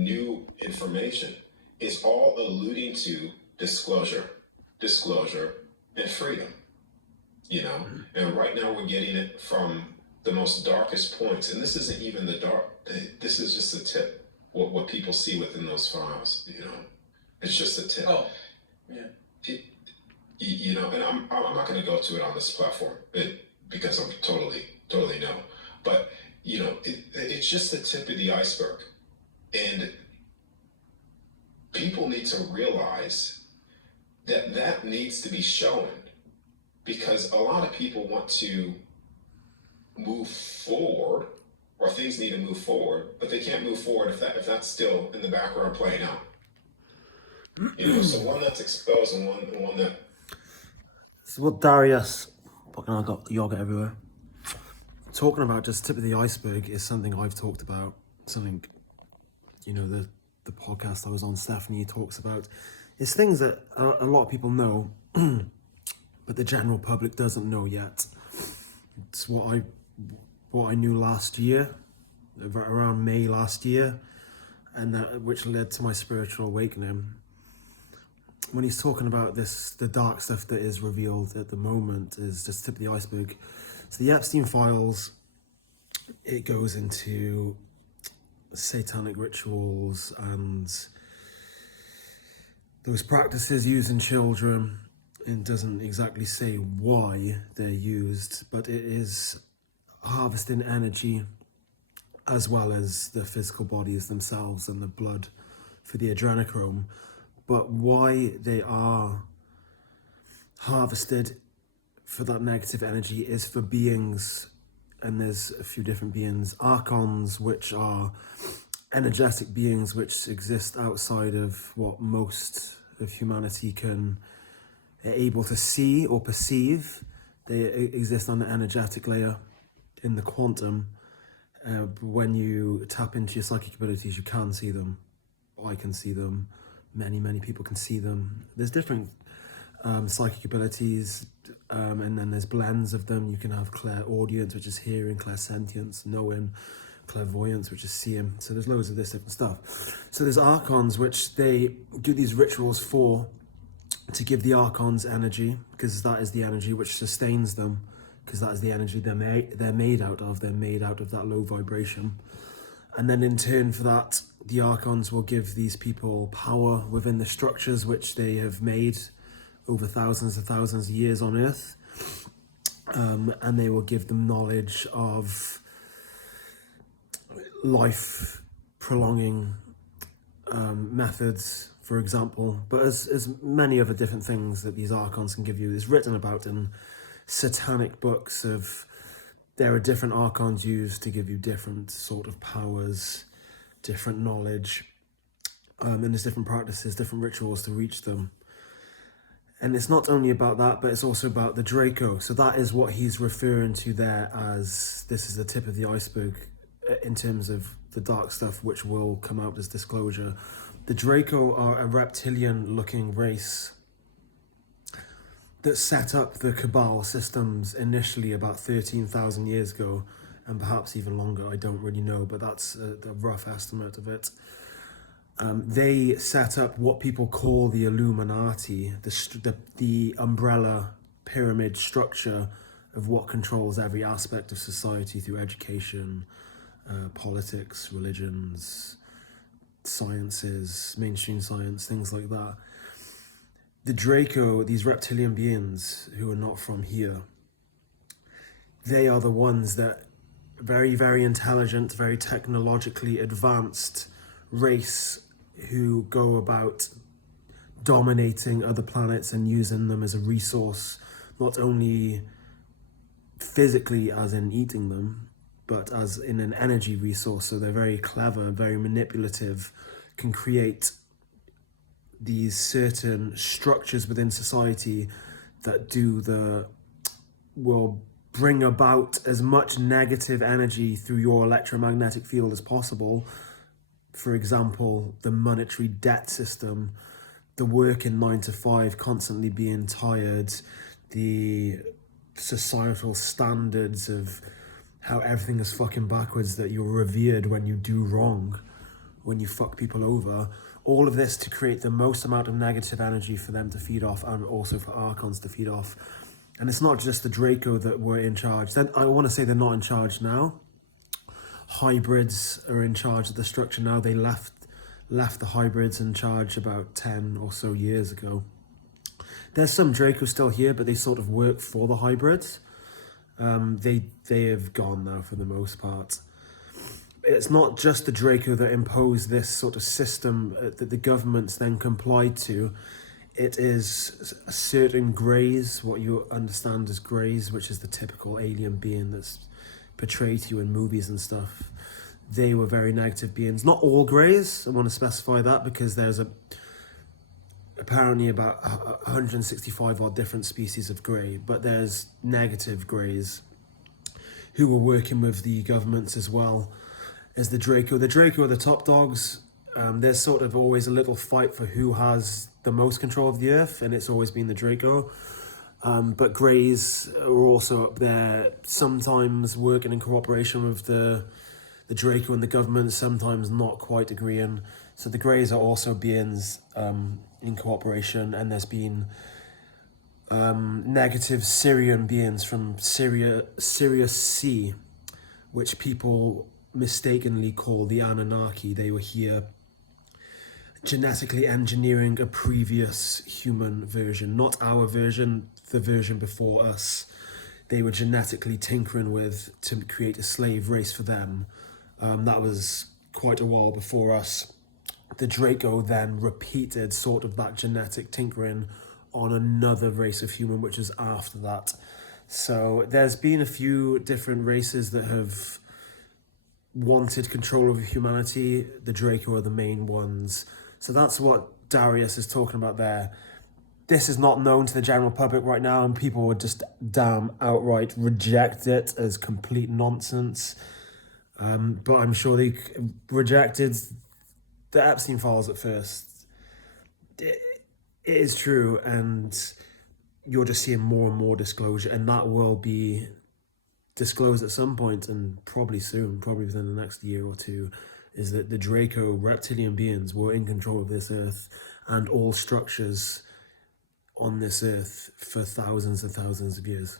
new information is all alluding to disclosure, and freedom, you know? And right now we're getting it from the most darkest points. And this isn't even the dark, this is just the tip, what people see within those files, you know? It's just a tip. Oh, yeah. You know, and I'm not going to go to it on this platform because I'm totally no. But, you know, it's just the tip of the iceberg. And people need to realize that needs to be shown, because a lot of people want to move forward, or things need to move forward, but they can't move forward if that's still in the background playing out. You know, so one that's exposed and one that. So what Darius, fucking I got yoga everywhere. Talking about just tip of the iceberg is something I've talked about. Something, you know, the podcast I was on, Stephanie talks about. It's things that a lot of people know, but the general public doesn't know yet. It's what I knew last year, around May last year, and which led to my spiritual awakening. When he's talking about this, the dark stuff that is revealed at the moment is just tip of the iceberg. So the Epstein files, it goes into satanic rituals and those practices used in children. It doesn't exactly say why they're used, but it is harvesting energy as well as the physical bodies themselves and the blood for the adrenochrome. But why they are harvested for that negative energy is for beings, and there's a few different beings, archons, which are energetic beings which exist outside of what most of humanity are able to see or perceive. They exist on the energetic layer in the quantum. When you tap into your psychic abilities, you can see them. I can see them. Many people can see them. There's different psychic abilities, and then there's blends of them. You can have clairaudience, which is hearing, clairsentience, knowing, clairvoyance, which is seeing. So there's loads of this different stuff. So there's archons, which they do these rituals to give the archons energy, because that is the energy which sustains them, because that is the energy they're made out of. They're made out of that low vibration. And then in turn for that, the archons will give these people power within the structures which they have made over thousands of years on Earth. And they will give them knowledge of life prolonging methods, for example. But as many other different things that these archons can give you is written about in satanic books of. There are different archons used to give you different sort of powers, different knowledge, and there's different practices, different rituals to reach them. And it's not only about that, but it's also about the Draco. So that is what he's referring to there as this is the tip of the iceberg in terms of the dark stuff which will come out as disclosure. The Draco are a reptilian-looking race that set up the Cabal systems initially about 13,000 years ago, and perhaps even longer, I don't really know, but that's the rough estimate of it. They set up what people call the Illuminati, the umbrella pyramid structure of what controls every aspect of society through education, politics, religions, sciences, mainstream science, things like that. The Draco, these reptilian beings who are not from here, they are the ones that very, very intelligent, very technologically advanced race who go about dominating other planets and using them as a resource, not only physically as in eating them, but as in an energy resource. So they're very clever, very manipulative, can create these certain structures within society that will bring about as much negative energy through your electromagnetic field as possible. For example, the monetary debt system, the work in 9 to 5, constantly being tired, the societal standards of how everything is fucking backwards, that you're revered when you do wrong. when you fuck people over. All of this to create the most amount of negative energy for them to feed off, and also for Archons to feed off. And it's not just the Draco that were in charge. Then I want to say they're not in charge now. Hybrids are in charge of the structure now. They left the hybrids in charge about 10 or so years ago. There's some Draco still here, but they sort of work for the hybrids. They have gone now for the most part. It's not just the Draco that imposed this sort of system that the governments then complied to. It is certain greys, what you understand as greys, which is the typical alien being that's portrayed to you in movies and stuff. They were very negative beings. Not all greys, I want to specify that, because there's apparently about 165 odd different species of grey, but there's negative greys who were working with the governments as well as the Draco. The Draco are the top dogs. There's sort of always a little fight for who has the most control of the earth, and it's always been the Draco. But greys are also up there, sometimes working in cooperation with the Draco and the government, sometimes not quite agreeing. So the greys are also beings in cooperation, and there's been negative Syrian beings from Sirius C, which people mistakenly call the Anunnaki. They were here genetically engineering a previous human version, not our version, the version before us. They were genetically tinkering with to create a slave race for them. That was quite a while before us. The Draco then repeated sort of that genetic tinkering on another race of human, which is after that. So there's been a few different races that have wanted control over humanity. The Draco are the main ones. So that's what Darius is talking about there. This is not known to the general public right now, and people would just damn outright reject it as complete nonsense. But I'm sure they rejected the Epstein files at first. It is true, and you're just seeing more and more disclosure, and that will be disclosed at some point, and probably soon, probably within the next year or two, is that the Draco reptilian beings were in control of this earth and all structures on this earth for thousands and thousands of years.